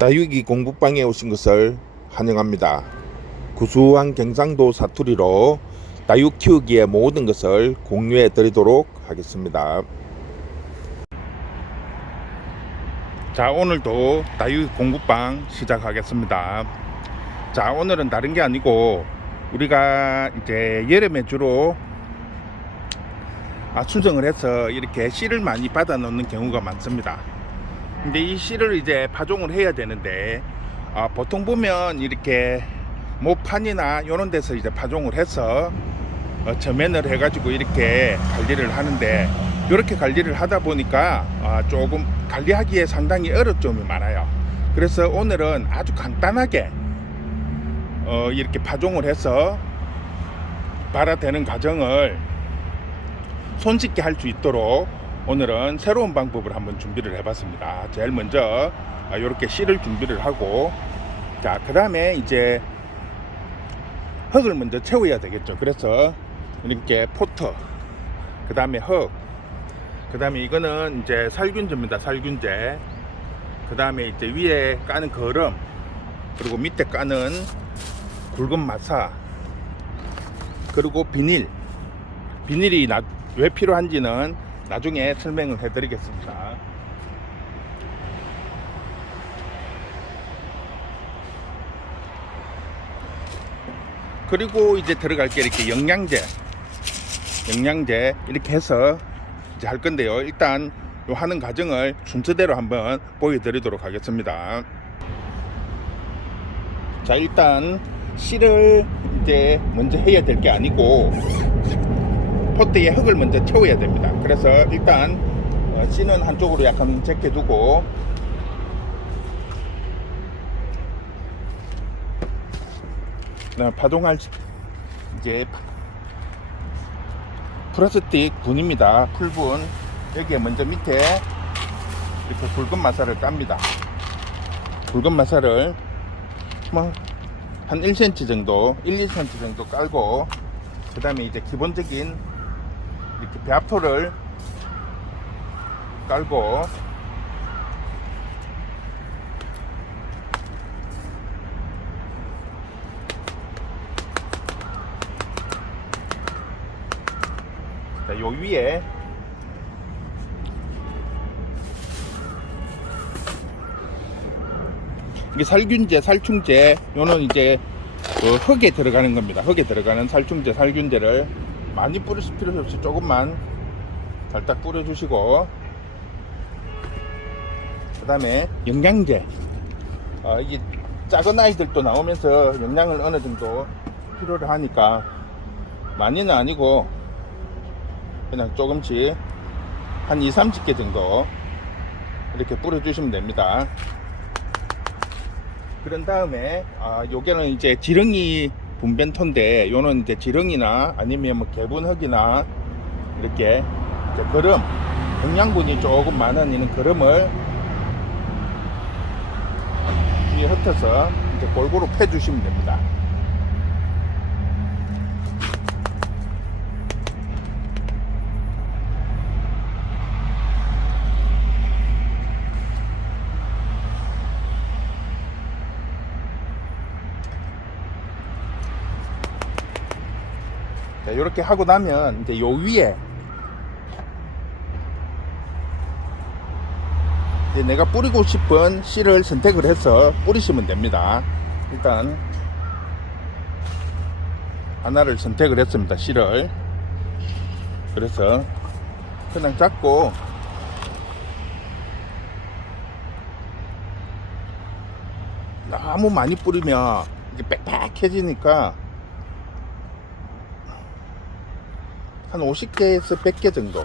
다육이 공부방에 오신 것을 환영합니다. 구수한 경상도 사투리로 다육 키우기의 모든 것을 공유해 드리도록 하겠습니다. 자, 오늘도 다육 공부방 시작하겠습니다. 자, 오늘은 다른 게 아니고 우리가 이제 여름에 주로 수정을 해서 이렇게 씨를 많이 받아 놓는 경우가 많습니다. 근데 이 씨를 이제 파종을 해야 되는데 보통 보면 이렇게 모판이나 이런 데서 이제 파종을 해서 저면을 해가지고 이렇게 관리를 하는데, 이렇게 관리를 하다 보니까 조금 관리하기에 상당히 어려움이 많아요. 그래서 오늘은 아주 간단하게 이렇게 파종을 해서 발화되는 과정을 손쉽게 할 수 있도록 오늘은 새로운 방법을 한번 준비를 해봤습니다. 제일 먼저 이렇게 씨를 준비를 하고, 자, 그 다음에 이제 흙을 먼저 채워야 되겠죠. 그래서 이렇게 포트, 그 다음에 흙, 그 다음에 이거는 이제 살균제입니다. 살균제. 그 다음에 이제 위에 까는 거름, 그리고 밑에 까는 굵은 마사, 그리고 비닐이 왜 필요한지는 나중에 설명을 해드리겠습니다. 그리고 이제 들어갈 게 이렇게 영양제 이렇게 해서 이제 할 건데요. 일단 요 하는 과정을 순서대로 한번 보여드리도록 하겠습니다. 자, 일단 씨를 이제 먼저 해야 될 게 아니고 포트에 흙을 먼저 채워야 됩니다. 그래서 일단 씨는 한쪽으로 약간 제껴두고, 파종할 이제 플라스틱 분입니다. 풀분, 여기에 먼저 밑에 이렇게 굵은 마사를 깝니다. 굵은 마사를 뭐 한 1cm 정도, 1-2cm 정도 깔고, 그 다음에 이제 기본적인 이렇게 배합토를 깔고, 자, 요 위에 이게 살균제, 살충제, 요는 이제 흙에 들어가는 겁니다. 흙에 들어가는 살충제, 살균제를 많이 뿌리실 필요 없이 조금만 살짝 뿌려주시고, 그 다음에 영양제, 이게 작은 아이들도 나오면서 영양을 어느 정도 필요로 하니까 많이는 아니고 그냥 조금씩 한 2-30개 정도 이렇게 뿌려주시면 됩니다. 그런 다음에 요게는 이제 지렁이 분변토인데, 요는 이제 지렁이나 아니면 뭐 개분흙이나 이렇게 이제 거름, 영양분이 조금 많은 이런 거름을 위에 흩어서 이제 골고루 패주시면 됩니다. 자, 이렇게 하고 나면 이제 요 위에 이제 내가 뿌리고 싶은 씨를 선택을 해서 뿌리시면 됩니다. 일단 하나를 선택을 했습니다. 씨를. 그래서 그냥 잡고 너무 많이 뿌리면 이게 빽빽해지니까 한 50개에서 100개 정도,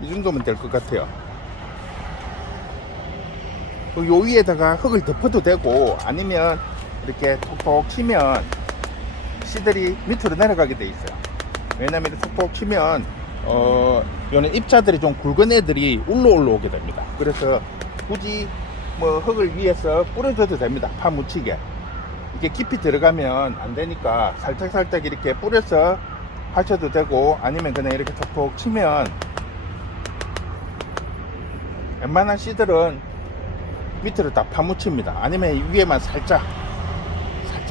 이 정도면 될 것 같아요. 요 위에다가 흙을 덮어도 되고, 아니면 이렇게 톡톡 치면 씨들이 밑으로 내려가게 돼 있어요. 왜냐면 이렇게 톡톡 치면 요는 입자들이 좀 굵은 애들이 올라오게 됩니다. 그래서 굳이 뭐 흙을 위에서 뿌려줘도 됩니다. 파 묻히게. 이게 깊이 들어가면 안 되니까 살짝살짝 이렇게 뿌려서 하셔도 되고, 아니면 그냥 이렇게 톡톡 치면 웬만한 씨들은 밑으로 다 파묻힙니다. 아니면 위에만 살짝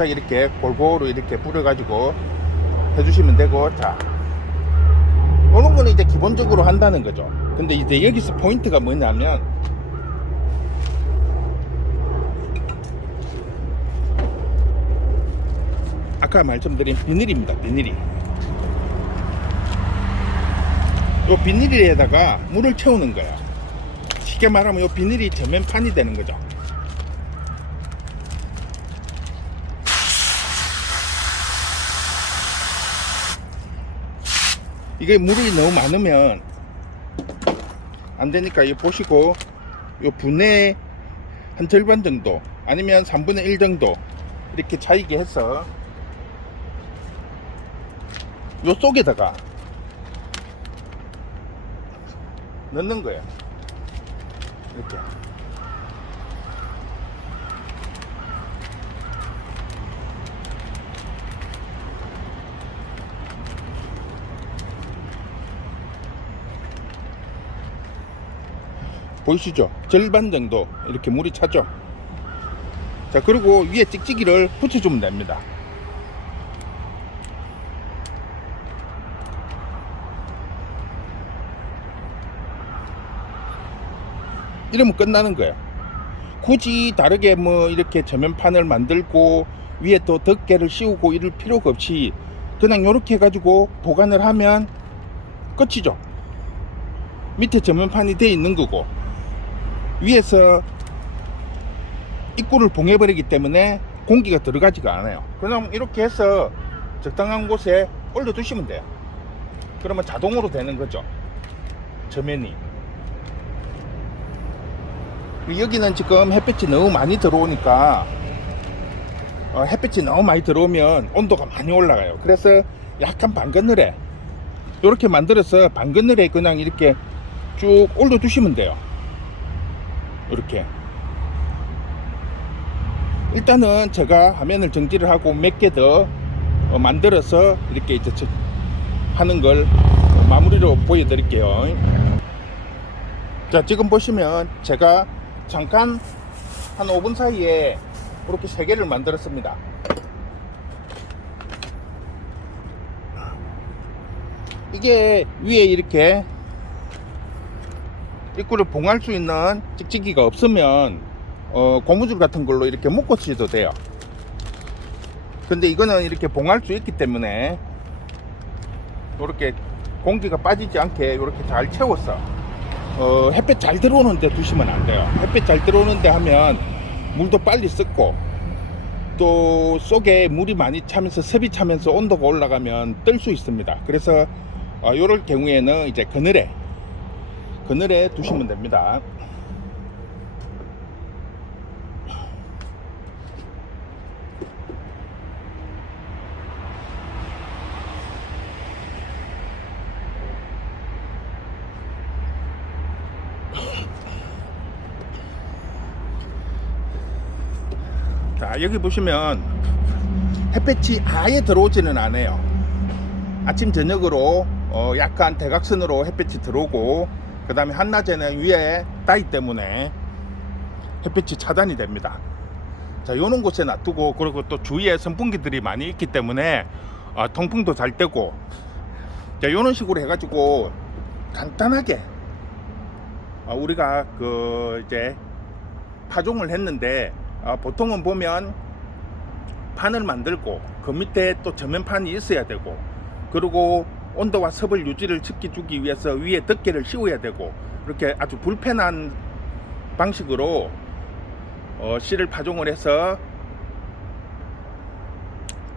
이렇게 골고루 이렇게 뿌려가지고 해주시면 되고. 자, 이런 거는 이제 기본적으로 한다는 거죠. 근데 이제 여기서 포인트가 뭐냐면, 아까 말씀드린 비닐입니다. 비닐이. 요 비닐에다가 물을 채우는 거야. 쉽게 말하면 요 비닐이 저면판이 되는 거죠. 이게 물이 너무 많으면 안 되니까 이 보시고, 요 분의 한 절반 정도, 아니면 3분의 1 정도 이렇게 차이게 해서 요 속에다가 넣는 거예요. 이렇게. 보이시죠? 절반 정도 이렇게 물이 차죠. 자, 그리고 위에 찍찍이를 붙여주면 됩니다. 이러면 끝나는 거예요. 굳이 다르게 뭐 이렇게 저면판을 만들고 위에 또 덮개를 씌우고 이럴 필요가 없이 그냥 이렇게 해가지고 보관을 하면 끝이죠. 밑에 저면판이 되어 있는 거고, 위에서 입구를 봉해버리기 때문에 공기가 들어가지가 않아요. 그럼 이렇게 해서 적당한 곳에 올려두시면 돼요. 그러면 자동으로 되는 거죠, 저면이. 여기는 지금 햇빛이 너무 많이 들어오니까 햇빛이 너무 많이 들어오면 온도가 많이 올라가요. 그래서 약간 반그늘에 이렇게 만들어서 반그늘에 그냥 이렇게 쭉 올려두시면 돼요. 이렇게. 일단은 제가 화면을 정지를 하고 몇 개 더 만들어서 이렇게 이제 하는 걸 마무리로 보여드릴게요. 자, 지금 보시면 제가 잠깐 한 5분 사이에 이렇게 3개를 만들었습니다. 이게 위에 이렇게 입구를 봉할 수 있는 찍찍이가 없으면 고무줄 같은 걸로 이렇게 묶어 쓰셔도 돼요. 근데 이거는 이렇게 봉할 수 있기 때문에 이렇게 공기가 빠지지 않게 이렇게 잘 채웠어. 햇볕 잘 들어오는데 두시면 안 돼요. 햇볕 잘 들어오는데 하면 물도 빨리 썩고, 또 속에 물이 많이 차면서 습이 차면서 온도가 올라가면 뜰 수 있습니다. 그래서 이럴 경우에는 이제 그늘에 두시면 됩니다. 자, 여기 보시면 햇볕이 아예 들어오지는 않아요. 아침 저녁으로 약간 대각선으로 햇볕이 들어오고, 그 다음에 한낮에는 위에 따위 때문에 햇빛이 차단이 됩니다. 자, 요런 곳에 놔두고, 그리고 또 주위에 선풍기들이 많이 있기 때문에 통풍도 잘 되고, 자, 요런 식으로 해가지고 간단하게 우리가 이제 파종을 했는데, 보통은 보면 판을 만들고 그 밑에 또 저면판이 있어야 되고, 그리고 온도와 습을 유지를 시켜주기 위해서 위에 덮개를 씌워야 되고, 이렇게 아주 불편한 방식으로 씨를 파종을 해서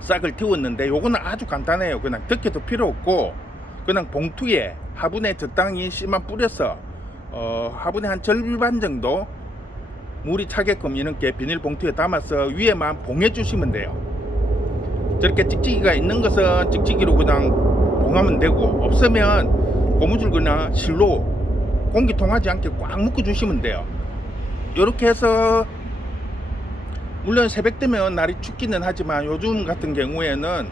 싹을 틔웠는데, 요거는 아주 간단해요. 그냥 덮개도 필요 없고 그냥 봉투에 화분에 적당히 씨만 뿌려서 화분의 한 절반 정도 물이 차게끔 이렇게 비닐봉투에 담아서 위에만 봉해 주시면 돼요. 저렇게 찍찍이가 있는 것은 찍찍이로 그냥 봉하면 되고, 없으면 고무줄거나 실로 공기 통하지 않게 꽉 묶어 주시면 돼요. 이렇게 해서, 물론 새벽 되면 날이 춥기는 하지만 요즘 같은 경우에는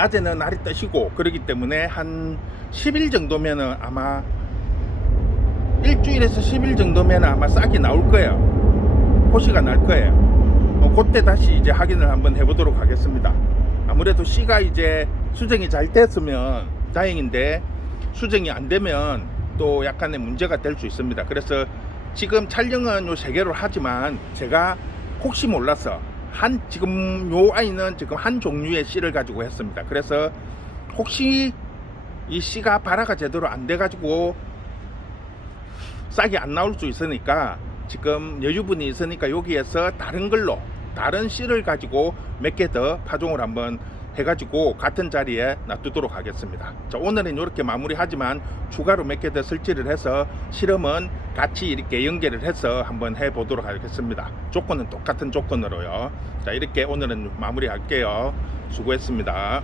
낮에는 날이 뜨시고 그러기 때문에 한 10일 정도면은 아마 일주일에서 10일 정도면 아마 싹이 나올 거예요. 포시가 날 거예요. 그때 다시 이제 확인을 한번 해보도록 하겠습니다. 아무래도 씨가 이제 수정이 잘 됐으면 다행인데 수정이 안 되면 또 약간의 문제가 될 수 있습니다. 그래서 지금 촬영은 요 3개로 하지만 제가 혹시 몰라서 지금 요 아이는 지금 한 종류의 씨를 가지고 했습니다. 그래서 혹시 이 씨가 발화가 제대로 안 돼 가지고 싹이 안 나올 수 있으니까 지금 여유분이 있으니까 여기에서 다른 걸로 다른 씨를 가지고 몇 개 더 파종을 한번 해가지고 같은 자리에 놔두도록 하겠습니다. 자, 오늘은 이렇게 마무리하지만 추가로 몇 개 더 설치를 해서 실험은 같이 이렇게 연결을 해서 한번 해보도록 하겠습니다. 조건은 똑같은 조건으로요. 자, 이렇게 오늘은 마무리할게요. 수고했습니다.